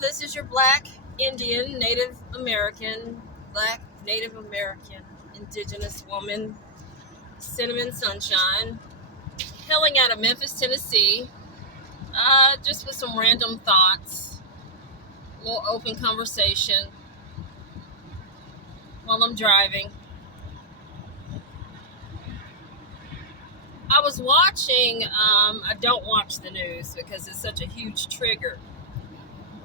this is your Black Indian, Native American, Black Native American, Indigenous woman, Cinnamon Sunshine, hailing out of Memphis, Tennessee, just with some random thoughts, a little open conversation while I'm driving. I was watching, I don't watch the news because it's such a huge trigger,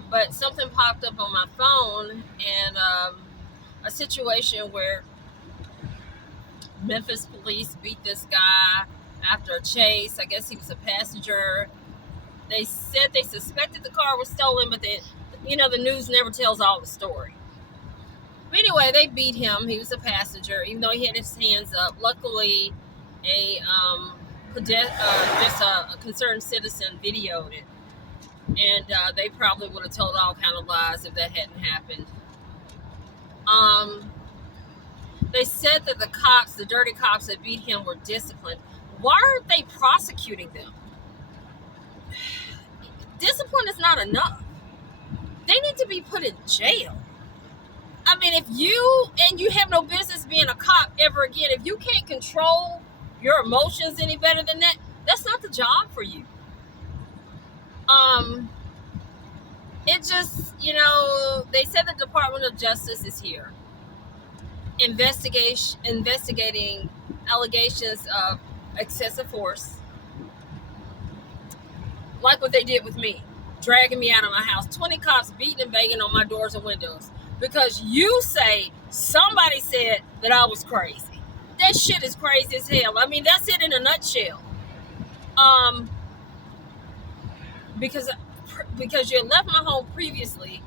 but something popped up on my phone and a situation where Memphis police beat this guy after a chase. I guess he was a passenger. They said they suspected the car was stolen, but the news never tells all the story. But anyway, they beat him. He was a passenger, even though he had his hands up. Luckily, just a concerned citizen videoed it, and they probably would have told all kind of lies if that hadn't happened. They said that the dirty cops that beat him were disciplined. Why aren't they prosecuting them? Discipline is not enough. They need to be put in jail. I mean, if you have no business being a cop ever again, if you can't control your emotions any better than that, that's not the job for you. It just, they said the Department of Justice is here investigating allegations of excessive force, like what they did with me, dragging me out of my house, 20 cops beating and banging on my doors and windows because you say somebody said that I was crazy. That shit is crazy as hell. I mean, that's it in a nutshell. Because you left my home previously,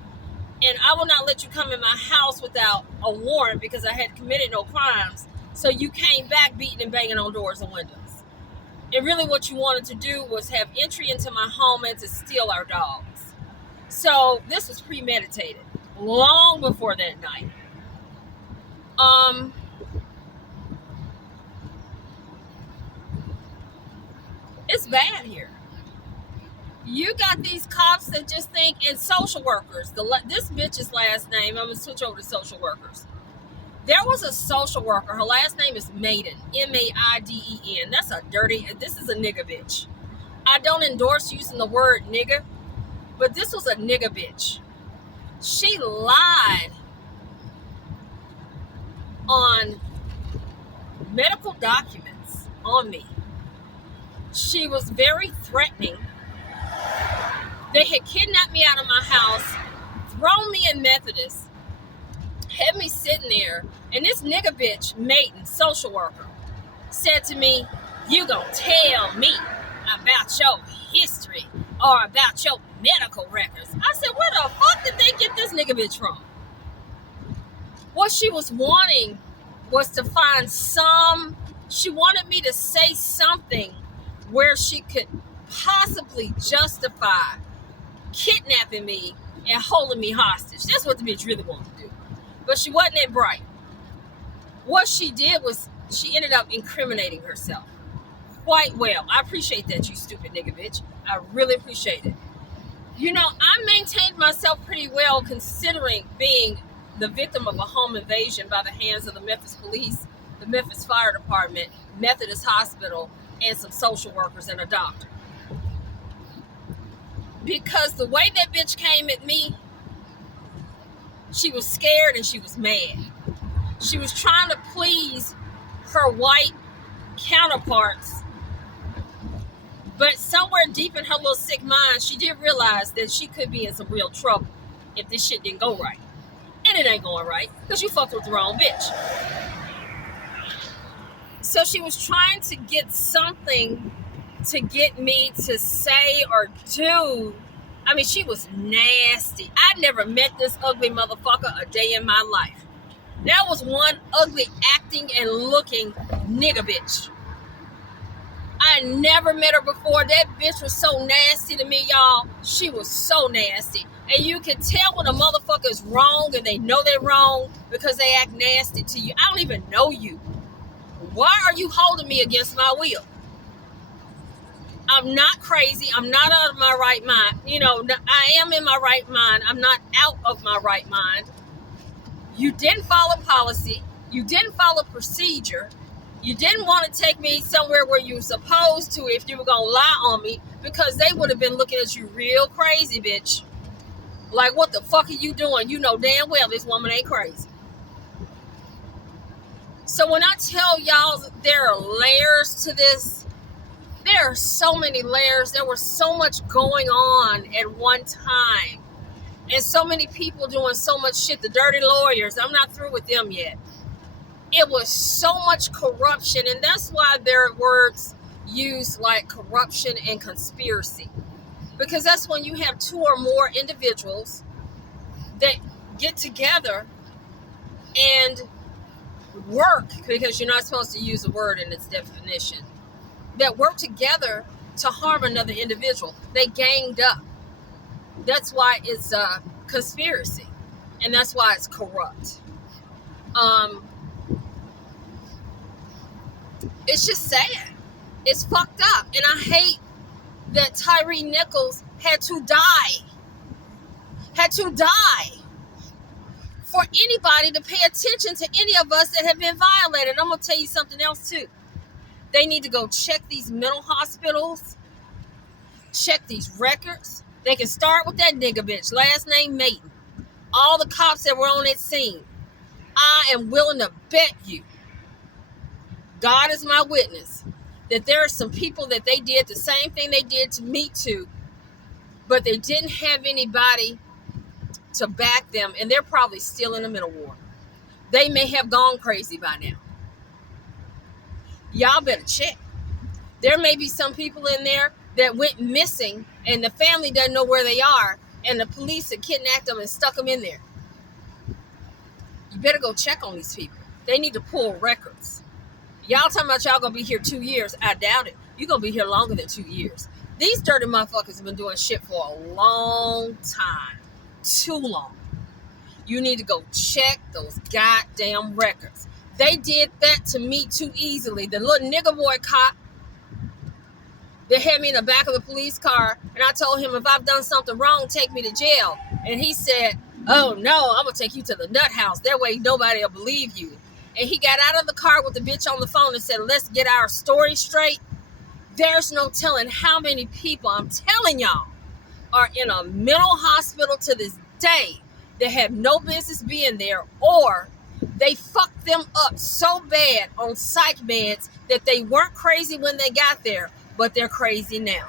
and I will not let you come in my house without a warrant because I had committed no crimes. So you came back beating and banging on doors and windows. And really what you wanted to do was have entry into my home and to steal our dogs. So this was premeditated long before that night. It's bad here. You got these cops that just think, and social workers. This bitch's last name, I'm going to switch over to social workers. There was a social worker. Her last name is Maiden, M-A-I-D-E-N. This is a nigga bitch. I don't endorse using the word nigga, but this was a nigga bitch. She lied on medical documents on me. She was very threatening. They had kidnapped me out of my house, thrown me in Methodist, had me sitting there, and this nigga bitch, Maiden, social worker, said to me, "You gonna tell me about your history or about your medical records?" I said, where the fuck did they get this nigga bitch from? What she was wanting was to find she wanted me to say something where she could possibly justify kidnapping me and holding me hostage. That's what the bitch really wanted to do. But she wasn't that bright. What she did was she ended up incriminating herself quite well. I appreciate that, you stupid nigga bitch. I really appreciate it. I maintained myself pretty well considering being the victim of a home invasion by the hands of the Memphis police, the Memphis Fire Department, Methodist Hospital, and some social workers and a doctor. Because the way that bitch came at me, she was scared and she was mad. She was trying to please her white counterparts, but somewhere deep in her little sick mind, she did realize that she could be in some real trouble if this shit didn't go right. And it ain't going right because you fucked with the wrong bitch. So she was trying to get something to get me to say or do. I mean, she was nasty. I never met this ugly motherfucker a day in my life. That was one ugly acting and looking nigga bitch. I never met her before. That bitch was so nasty to me, y'all. She was so nasty. And you can tell when a motherfucker is wrong and they know they're wrong because they act nasty to you. I don't even know you. Why are you holding me against my will? I'm not crazy. I'm not out of my right mind. You know, I am in my right mind. I'm not out of my right mind. You didn't follow policy. You didn't follow procedure. You didn't want to take me somewhere where you were supposed to if you were going to lie on me, because they would have been looking at you real crazy, bitch. Like, what the fuck are you doing? You know damn well this woman ain't crazy. So when I tell y'all there are layers to this, there are so many layers. There was so much going on at one time. And so many people doing so much shit. The dirty lawyers, I'm not through with them yet. It was so much corruption. And that's why there are words used like corruption and conspiracy. Because that's when you have two or more individuals that get together and work, because you're not supposed to use a word in its definition, that work together to harm another individual. They ganged up. That's why it's a conspiracy, and that's why it's corrupt. It's just sad. It's fucked up, and I hate that Tyree Nichols had to die for anybody to pay attention to any of us that have been violated. I'm gonna tell you something else too. They need to go check these mental hospitals, check these records. They can start with that nigga bitch, last name Maiden. All the cops that were on that scene. I am willing to bet you, God is my witness, that there are some people that they did the same thing they did to me too, but they didn't have anybody to back them, and they're probably still in the middle war. They may have gone crazy by now. Y'all better check. There may be some people in there that went missing and the family doesn't know where they are, and the police have kidnapped them and stuck them in there. You better go check on these people. They need to pull records. Y'all talking about y'all gonna be here 2 years. I doubt it. You're gonna be here longer than 2 years. These dirty motherfuckers have been doing shit for a long time. Too long. You need to go check those goddamn records. They did that to me too easily. The little nigga boy cop, they had me in the back of the police car, and I told him, if I've done something wrong, take me to jail. And he said, oh no, I'm gonna take you to the nut house. That way nobody will believe you. And he got out of the car with the bitch on the phone and said, let's get our story straight. There's no telling how many people, I'm telling y'all, are in a mental hospital to this day that have no business being there, or they fucked them up so bad on psych meds that they weren't crazy when they got there, but they're crazy now.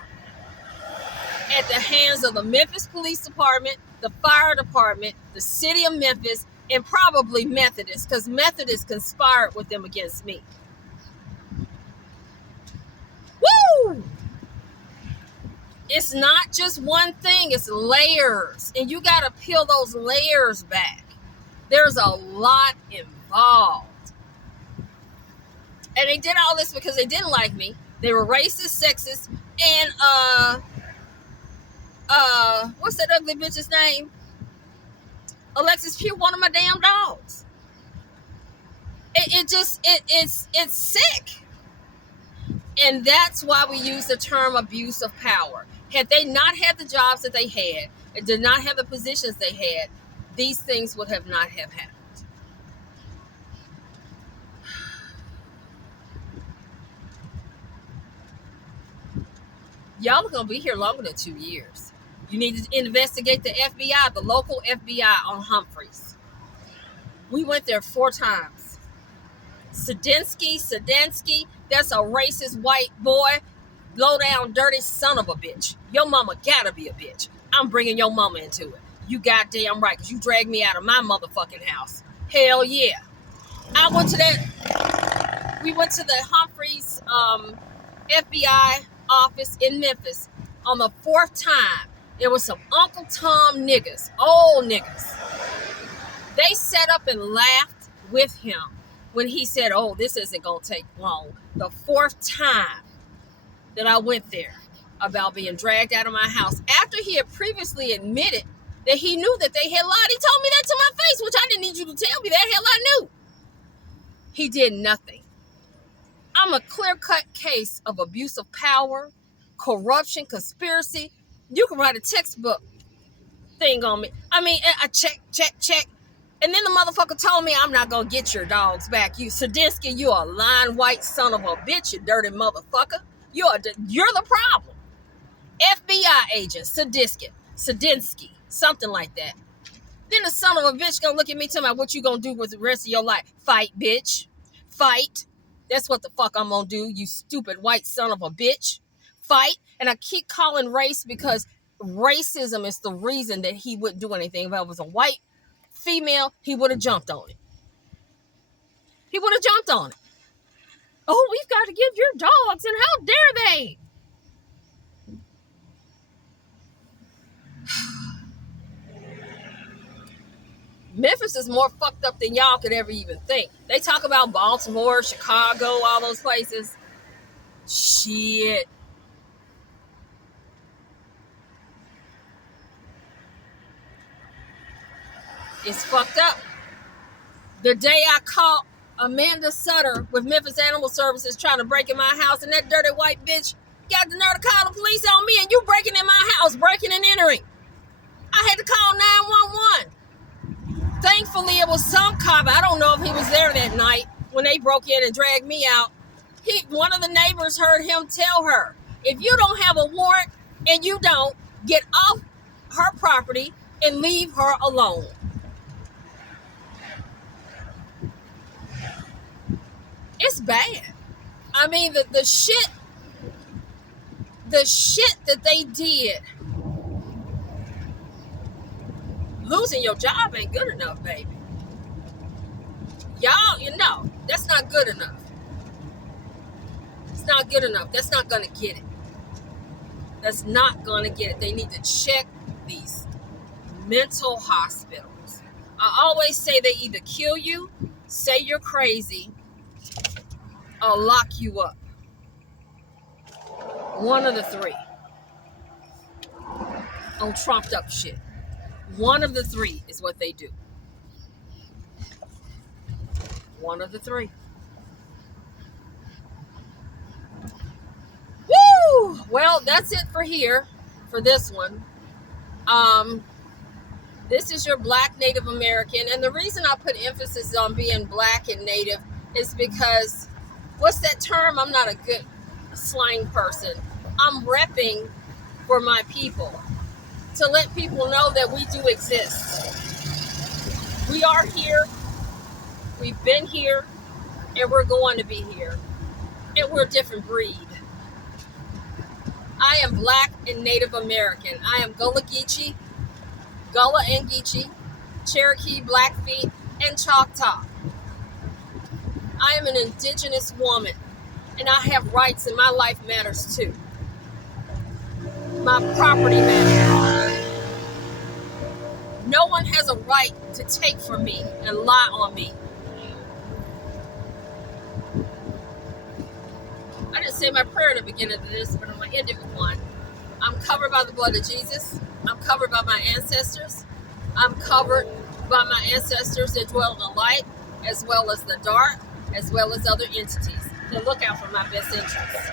At the hands of the Memphis Police Department, the fire department, the city of Memphis, and probably Methodists, because Methodists conspired with them against me. Woo! It's not just one thing, it's layers. And you got to peel those layers back. There's a lot involved. And they did all this because they didn't like me. They were racist, sexist, and what's that ugly bitch's name? Alexis Pugh, one of my damn dogs. It's sick. And that's why we use the term abuse of power. Had they not had the jobs that they had, and did not have the positions they had, these things would have not have happened. Y'all are going to be here longer than 2 years. You need to investigate the FBI, the local FBI on Humphreys. We went there 4 times. Sadinsky, that's a racist white boy, low down dirty son of a bitch. Your mama gotta be a bitch. I'm bringing your mama into it. You goddamn right, because you dragged me out of my motherfucking house. Hell yeah. We went to the Humphreys FBI office in Memphis on the 4th time. There was some Uncle Tom niggas, old niggas. They sat up and laughed with him when he said, oh, this isn't going to take long. The 4th time that I went there about being dragged out of my house, after he had previously admitted that he knew that they had lied. He told me that to my face, which I didn't need you to tell me that. Hell, I knew. He did nothing. I'm a clear-cut case of abuse of power, corruption, conspiracy. You can write a textbook thing on me. I mean, I check. And then the motherfucker told me I'm not going to get your dogs back. You, Sadinsky, you a lying white son of a bitch, you dirty motherfucker. You're the problem. FBI agent, Sadinsky, something like that. Then the son of a bitch gonna look at me and tell me what you gonna do with the rest of your life. Fight, bitch. Fight. That's what the fuck I'm gonna do, you stupid white son of a bitch. Fight. And I keep calling race because racism is the reason that he wouldn't do anything. If I was a white female, he would have jumped on it. He would have jumped on it. Oh, we've got to give your dogs, and how dare they? Memphis is more fucked up than y'all could ever even think. They talk about Baltimore, Chicago, all those places. Shit. It's fucked up. The day I caught Amanda Sutter with Memphis Animal Services trying to break in my house, and that dirty white bitch got the nerve to call the police on me, and you breaking in my house, breaking and entering. I had to call 911. Thankfully, it was some cop. I don't know if he was there that night when they broke in and dragged me out. One of the neighbors heard him tell her, if you don't have a warrant and you don't, get off her property and leave her alone. It's bad. I mean, the shit that they did. Losing your job ain't good enough, baby. Y'all, that's not good enough. It's not good enough. That's not going to get it. That's not going to get it. They need to check these mental hospitals. I always say they either kill you, say you're crazy, or lock you up. One of the three. On trumped up shit. One of the three is what they do. One of the three. Woo! Well, that's it for here, for this one. This is your Black Native American. And the reason I put emphasis on being Black and Native is because, what's that term? I'm not a good slang person. I'm repping for my people, to let people know that we do exist. We are here, we've been here, and we're going to be here. And we're a different breed. I am Black and Native American. I am Gullah and Geechee, Cherokee, Blackfeet, and Choctaw. I am an indigenous woman, and I have rights, and my life matters too. My property matters. No one has a right to take from me and lie on me. I didn't say my prayer at the beginning of this, but I'm going to end it with one. I'm covered by the blood of Jesus. I'm covered by my ancestors. I'm covered by my ancestors that dwell in the light, as well as the dark, as well as other entities. So look out for my best interests.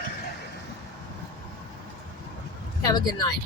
Have a good night.